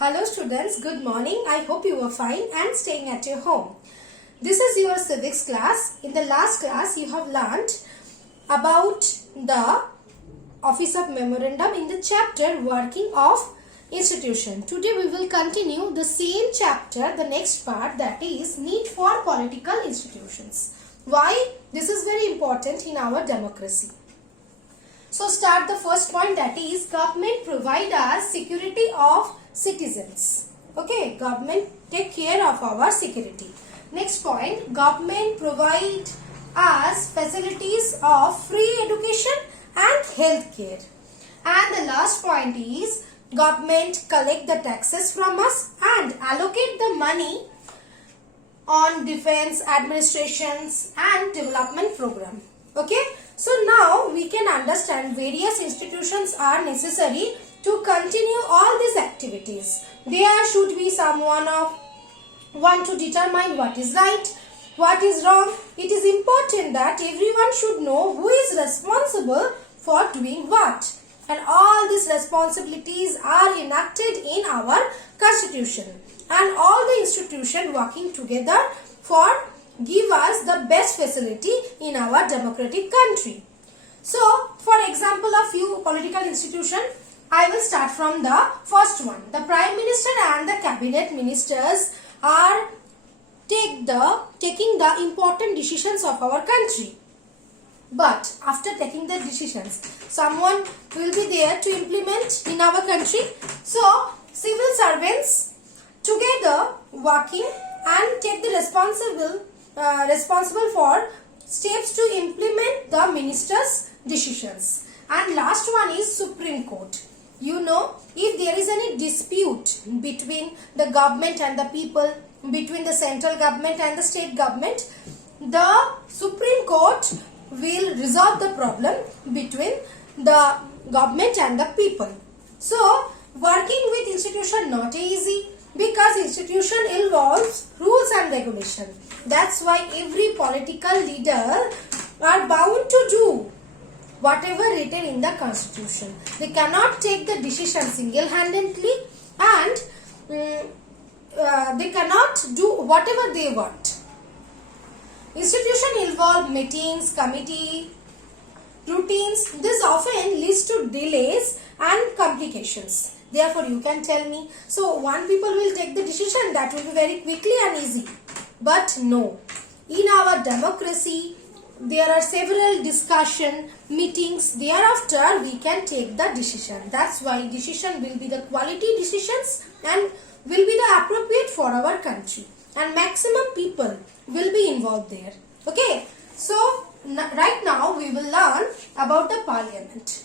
Hello students, good morning. I hope you are fine and staying at your home. This is your civics class. In the last class you have learnt about the Office of Memorandum in the chapter Working of Institution. Today we will continue the same chapter, the next part, that is Need for Political Institutions. Why? This is very important in our democracy. So start the first point, that is government provide us security of citizens. Okay, government take care of our security. Next point, government provide us facilities of free education and health care. And the last point is government collect the taxes from us and allocate the money on defense, administrations and development program. Okay, so now we can understand various institutions are necessary to continue all these activities. There should be someone of one to determine what is right, what is wrong. It is important that everyone should know who is responsible for doing what. And all these responsibilities are enacted in our constitution. And all the institutions working together for give us the best facility in our democratic country. So, for example, a few political institutions, I will start from the first one. The Prime Minister and the Cabinet Ministers are taking the important decisions of our country. But after taking the decisions, someone will be there to implement in our country. So, civil servants together working and take the responsible for steps to implement the minister's decisions. And last one is Supreme Court. You know, if there is any dispute between the government and the people, between the central government and the state government, the Supreme Court will resolve the problem between the government and the people. So, working with institution not easy, because institution involves rules and regulation. That's why every political leader are bound to do whatever written in the constitution. They cannot take the decision single-handedly and they cannot do whatever they want. Institution involve meetings, committee, routines. This often leads to delays and complications. Therefore, you can tell me, so one people will take the decision, that will be very quickly and easy. But no, in our democracy, there are several discussion, meetings, thereafter we can take the decision. That's why decision will be the quality decisions and will be the appropriate for our country. And maximum people will be involved there. Okay, so right now we will learn about the parliament.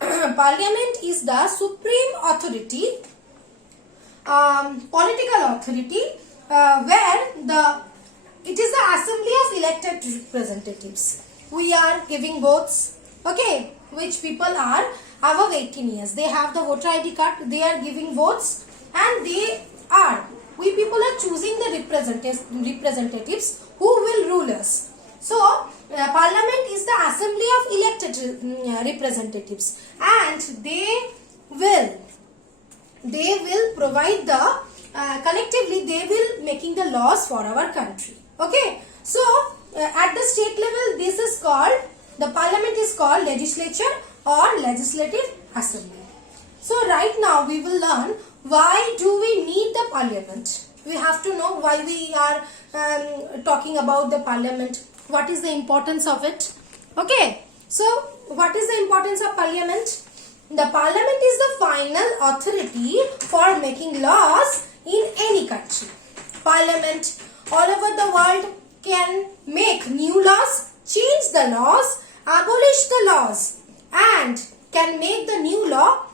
Parliament is the supreme authority, political authority, where it is the assembly of elected representatives. We are giving votes, okay, which people are above 18 years. They have the voter ID card, they are giving votes, and we people are choosing the representatives who will rule us. So, Parliament is the assembly of elected representatives, and they will provide the collectively they will making the laws for our country. Okay, so at the state level, this is called, the Parliament is called legislature or legislative assembly. So right now we will learn why do we need the Parliament. We have to know why we are talking about the Parliament. What is the importance of it? Okay, so what is the importance of Parliament? The Parliament is the final authority for making laws in any country. Parliament all over the world can make new laws, change the laws, abolish the laws, and can make the new law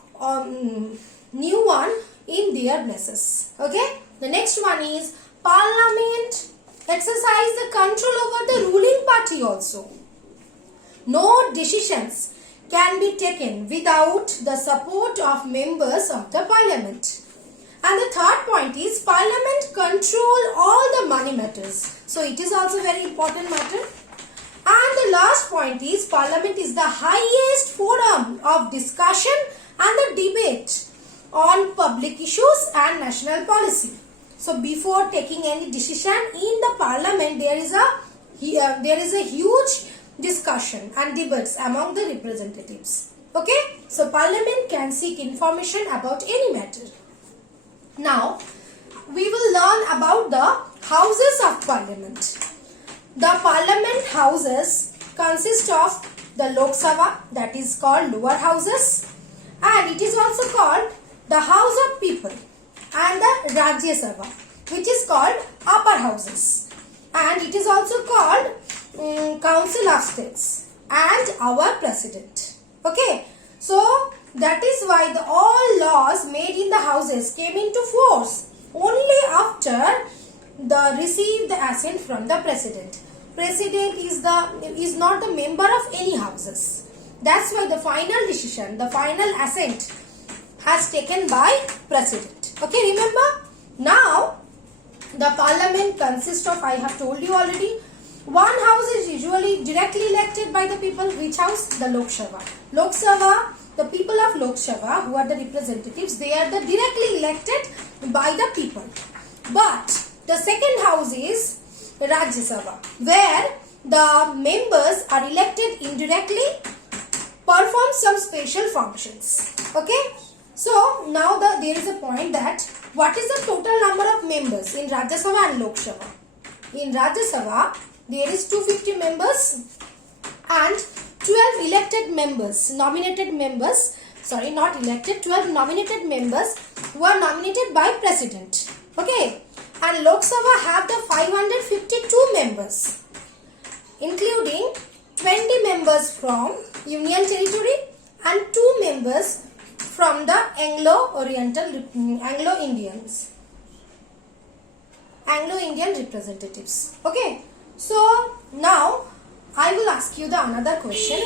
new one in their places. Okay, the next one is Parliament exercise the control over the ruling party also. No decisions can be taken without the support of members of the Parliament. And the third point is Parliament control all the money matters. So it is also very important matter. And the last point is Parliament is the highest forum of discussion and the debate on public issues and national policy. So before taking any decision in the parliament, there is a huge discussion and debates among the representatives. Okay, so parliament can seek information about any matter. Now we will learn about the houses of parliament. The parliament houses consist of the Lok Sabha, that is called lower houses, and it is also called the House of People, and the Rajya Sabha, which is called upper houses, and it is also called Council of States and our President. Okay, so that is why all laws made in the houses came into force only after the received the assent from the President. President is not the member of any houses. That's why the final decision, the final assent has taken by President. Okay, remember? Now, the parliament consists of, I have told you already, one house is usually directly elected by the people. Which house? The Lok Sabha. Lok Sabha, the people of Lok Sabha, who are the representatives, they are the directly elected by the people. But the second house is Rajya Sabha, where the members are elected indirectly, perform some special functions. Okay, so now there is a point that what is the total number of members in Rajya Sabha and Lok Sabha? In Rajya Sabha there is 250 members and 12 elected members, nominated members, sorry, not elected, 12 nominated members who are nominated by President. Okay, and Lok Sabha have the 552 members, including 20 members from Union Territory and 2 members from the Anglo-Indian representatives. Okay, so now I will ask you the another question.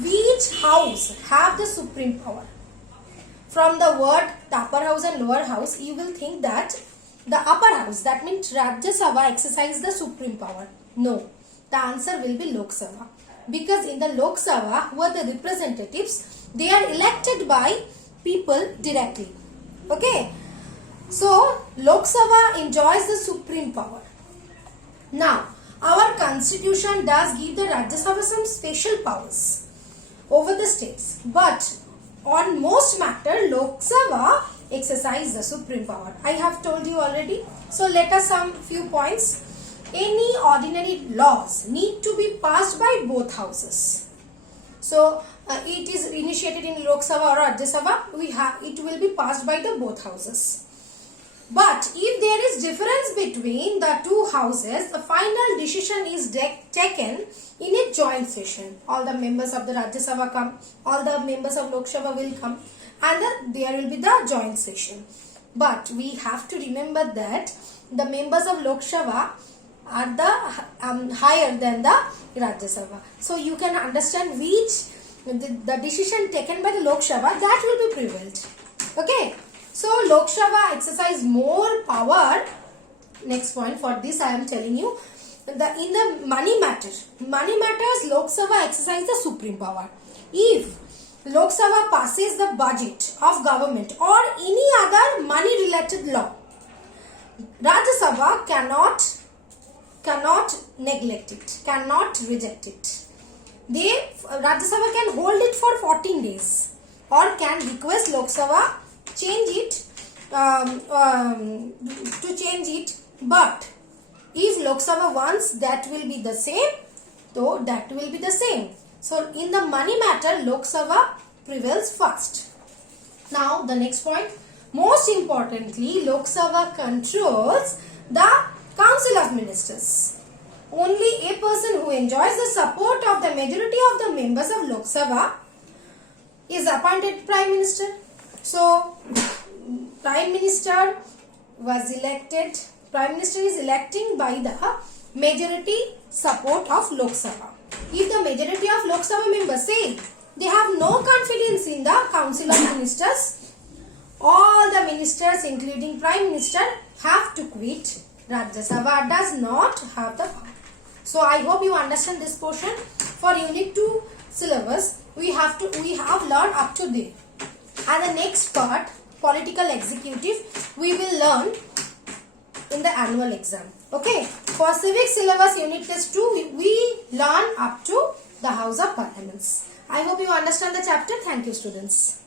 Which house have the supreme power? From the word the upper house and lower house, you will think that the upper house, that means Rajya Sabha, exercise the supreme power. No, the answer will be Lok Sabha. Because in the Lok Sabha, who are the representatives, they are elected by people directly. Okay, so Lok Sabha enjoys the supreme power. Now, our constitution does give the Rajya Sabha some special powers over the states, but on most matter, Lok Sabha exercise the supreme power. I have told you already. So let us some few points. Any ordinary laws need to be passed by both houses. So it is initiated in Lok Sabha or Rajya Sabha, it will be passed by the both houses. But if there is difference between the two houses, the final decision is taken in a joint session. All the members of the Rajya Sabha come, all the members of Lok Sabha will come, and there will be the joint session. But we have to remember that the members of Lok Sabha are the higher than the Rajya Sabha. So you can understand which the decision taken by the Lok Sabha, that will be prevailed. Okay. So Lok Sabha exercise more power. Next point, for this I am telling you, in the money matters, Lok Sabha exercise the supreme power. If Lok Sabha passes the budget of government or any other money related law, Rajya Sabha cannot neglect it, cannot reject it. Rajya Sabha can hold it for 14 days or can request Lok Sabha change it to change it, but if Lok Sabha wants that will be the same, so that will be the same. So in the money matter, Lok Sabha prevails first. Now the next point, most importantly, Lok Sabha controls the Council of Ministers. Only a person who enjoys the support of the majority of the members of Lok Sabha is appointed Prime Minister. So Prime Minister is electing by the majority support of Lok Sabha. If the majority of Lok Sabha members say they have no confidence in the Council of Ministers, all the ministers including Prime Minister have to quit. Rajya Sabha does not have the power. So I hope you understand this portion. For Unit 2 syllabus, we have learned up to there. And the next part, political executive we will learn in the annual exam. Okay. For civics syllabus unit test 2, we learn up to the House of Parliaments. I hope you understand the chapter. Thank you, students.